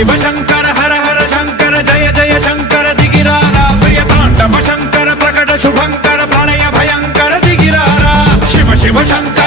शिव शंकर हर हर शंकर जय जय शंकर दिगिरारा प्रिय तांडव शंकर प्रकट शुभंकर प्रणय भयंकर दिगिरारा शिव शिव शंकर